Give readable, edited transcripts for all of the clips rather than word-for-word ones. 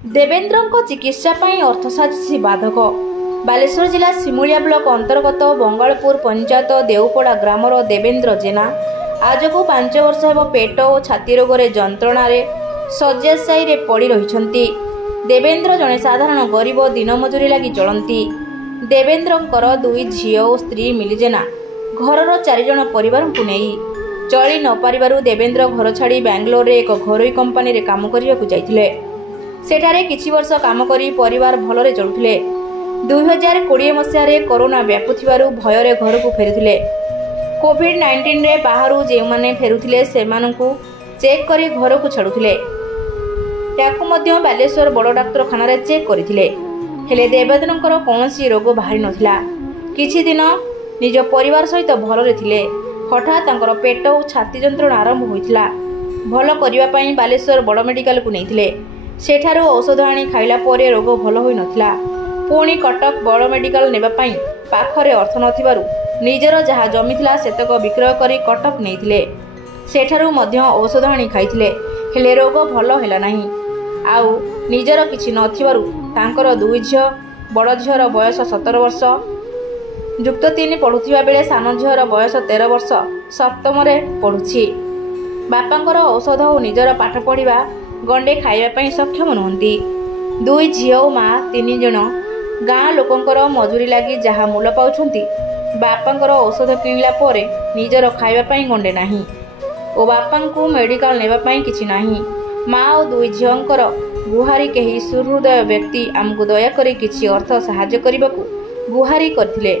देवेंद्र चिकित्सा अर्थ साजिश बाधक। बालेश्वर जिला सिमुलिया ब्लॉक अंतर्गत बंगालपुर पंचायत देवपड़ा ग्रामर देवेंद्र जेना आज को 5 वर्ष हेब पेट और छाती रोग जंत्रणा शଯ୍याशायी पड़ी रही। देवेंद्र जड़े साधारण गरीब दिन मजूरी लगी चलती। देवेंद्रंकर 2 झी और स्त्री मिली जेना घरर 4 जन परिवार को नहीं चली न पारिबारु देवेंद्र घर छाड़ी बेंगलोर एक घरोई कंपानी रे काम करने जाइथिले। सेठारे किछि वर्ष काम करी परिवार भलरे चलुथिले। 2020 मसीह कोरोना व्यापुथिबारु भयरे घर को फेरुथिले। कोविड-19 रे बाहरु जे माने फेरुथिले सेमानंकु चेक करी घर को छाडुथिले। याकु मध्य बालेश्वर बड़ डाक्तरखाना रे चेक करिथिले। हेले देवेंद्रंकर कोनोसी रोग बाहरी नथिला। किछि दिन निज परिवार सहित भलरे थिले। हठात तांकर पेट और छाती जंत्रणा आरंभ होइथिला। भल करिबा पई बालेश्वर बड़ मेडिकल को नेइथिले। सेठारु औषध आनी खाइला परे रोग भल होई नथिला। पुणी कटक बड़ मेडिकल नेबा पई पाखरे अर्थ नथिबारु निजर जहा जमीथिला सेतक विक्रय करी कटक नेइथिले। सेठारु मध्य औषध आनी खाइथिले हेले रोग भल हेला नाही। आउ निजर किछि नथिबारु तांकर 2 झियो बड़ झियोर बयस 17 वर्ष युक्त 3 पढ़ुथिबा बेले सान झियोर बयस 13 वर्ष सप्तम रे पढ़ुछि। बापांकर औषध और निजर पाठ पढ़िबा गंडे खाइबा सक्षम नुहंती। 2 झियो और माँ 3 जन गाँ लोकंकर मजूरी लगी जहाँ मूल पाउछंती। बापांकर औषध किणिला परे निजर खाइबा गंडे नाही और बापांकु मेडिकल नेबापाई किछि नाही। माँ और 2 झियोंकर गुहारी केही सुहृदय व्यक्ति आमको दयाकरी किछि अर्थ साहाय्य करबाकू गुहारी करथिले।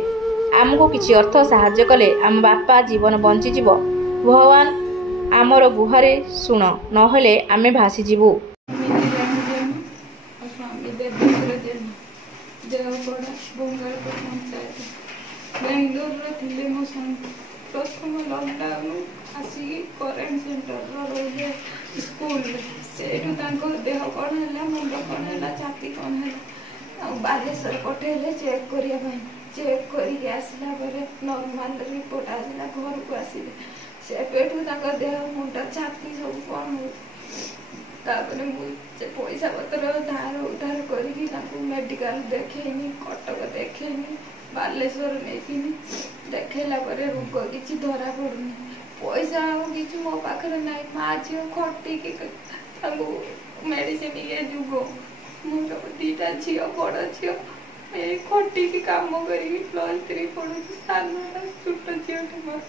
आमको किछि अर्थ साहाय्य कले आम बापा जीवन बंची जीव। भगवान आमर गुहारी शुण नहेले आमे भासी जीवु। बेंगलोर मो प्रथम लकडाउन आसिक करेन्ट सेंटर स्कूल से देह कौन है मुंड कौन है छाती कौन है बालेश्वर पठेले चेक करने चेक करके आसला नॉर्मल रिपोर्ट आसला घर को आसिले से पेटू देह मुंड छाती सब कौन हो पैसा पतर धार उधार करके मेडिकल देखनी कटक देखनी बालेश्वर नहीं देखला रोग किसी धरा पड़ुनी पैसा कि मो पाखे ना माँ झील खटी मेडिसिन ये जुग मोर 2टा झील बड़ झील ये खटी काम कर+3 पढ़ु सान छोट झील मोर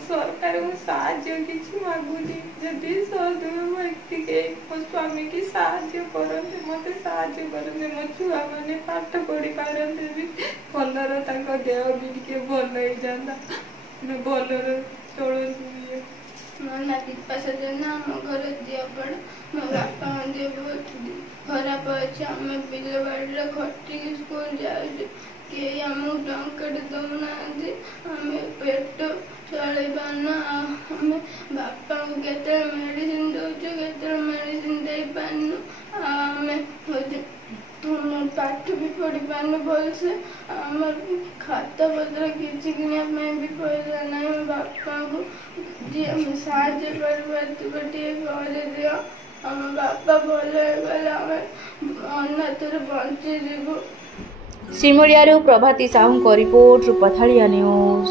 सरकार साहाय्य किसी मागुनी जदि सहदेव व्यक्ति के मो स्वामी की साहाय्य करते मत साहाय्य करते मो छुआ मैंने पाठ पढ़ी पारते भी भलर देह भी टे भल हो जाता भलर चलती। मो ना दीपा सजना आम घर दिपड़ मो बापा देह बहुत खराब अच्छे आम बिल बाड़ी खटी स्कूल जाऊँ कई आमको टंका दौना आम पेट चल पारना आम बापा को केत मेडिसिन दौचु केत मेडिसिन दे पारनु आम पाठ भी पढ़ी पारनु भलसे आम खाता पत्र किसी किनापी भी पैसा ना बापा को जी आम साहाଯ୍य कर दियो आम बापा भल गले आम अनाथर बंची जीवु। सिमुलिया प्रभाती साहू को रिपोर्ट पथाड़िया न्यूज।